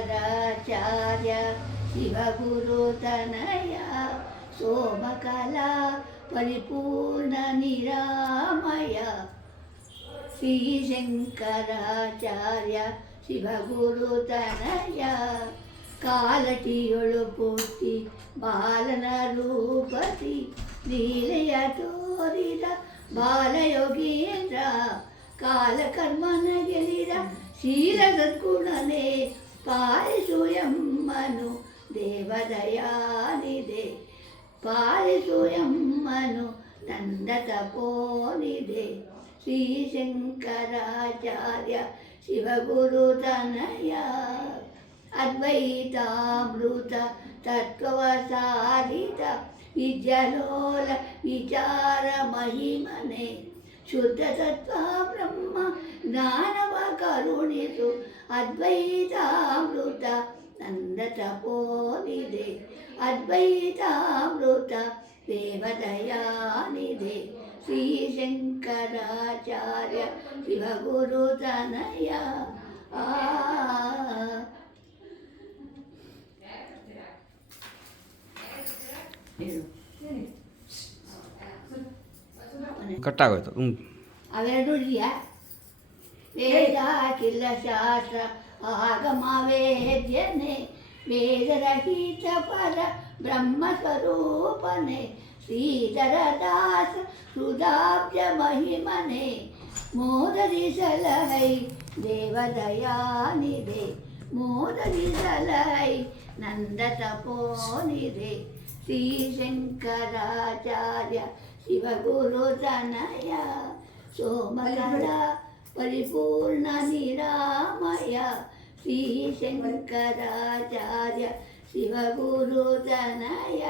ಶಂಕರಾಚಾರ್ಯ ಶಿವಗುರುತನಯ ಸೋಮಕಲಾ ಪರಿಪೂರ್ಣ ನಿರಾಮಯ ಶ್ರೀ ಶಂಕರಾಚಾರ್ಯ ಶಿವಗುರುತನಯ ಕಾಲಟಿಯೊಳು ಪೂರ್ತಿ ಬಾಲನ ರೂಪತಿ ಲೀಲೆಯ ತೋರಿದ ಬಾಲಯೋಗೀಂದ್ರ ಕಾಲಕರ್ಮನ ಗೆಲಿದ ಶೀಲ ಸದ್ಗುಣನೇ ಪಾಲಿಸು ಎಮ್ಮನು ದೇವದಯಾನಿದೆ ಪಾಲಿಸು ಎಮ್ಮನು ನಂದ ತಪೋನಿದೆ ಶ್ರೀ ಶಂಕರಾಚಾರ್ಯ ಶಿವಗುರುತನಯ ಅದ್ವೈತಾಮೃತ ತತ್ವಸಾರಿತ ವಿದ್ಯಲೋಲ ವಿಚಾರ ಮಹಿಮನೆ ಶುದ್ಧ ತತ್ವ ಬ್ರಹ್ಮ ಜ್ಞಾನವ ಕರುಣಿಸು ಅದ್ವೈತಾಮೃತ ನಂದ ತಪೋನಿದೆ ಅದ್ವೈತಾಮೃತ ದೇವದಯಾನಿದೆ ಶ್ರೀ ಶಂಕರಾಚಾರ್ಯ ಶಿವಗುರುತನಯ ಕಟ್ಟಾಗೋಯ್ತು. ಅವೆರಡು ಇದೆಯಾ? ವೇದ ಕಿಲ್ಲ ಶಾಸ್ತ್ರ ಆಗಮ ವೇದ್ಯನೆ ವೇದರಹಿತ ಪರ ಬ್ರಹ್ಮ ಸ್ವರೂಪನೆ ಶ್ರೀಧರ ದಾಸ ಹೃದಾಬ್ಜ ಮಹಿಮನೆ ಮೋದರಿ ಸಲಹೈ ದೇವದಯಾನಿದೆ ಮೋದರಿ ಸಲಹೈ ನಂದ ತಪೋನಿದೆ ಶ್ರೀ ಶಂಕರಾಚಾರ್ಯ ಶಿವಗುರುತನಯ ಸೋಮಕಲ ಪರಿಪೂರ್ಣ ನಿರಾಮಯ ಶ್ರೀ ಶಂಕರಾಚಾರ್ಯ ಶಿವಗುರುತನಯ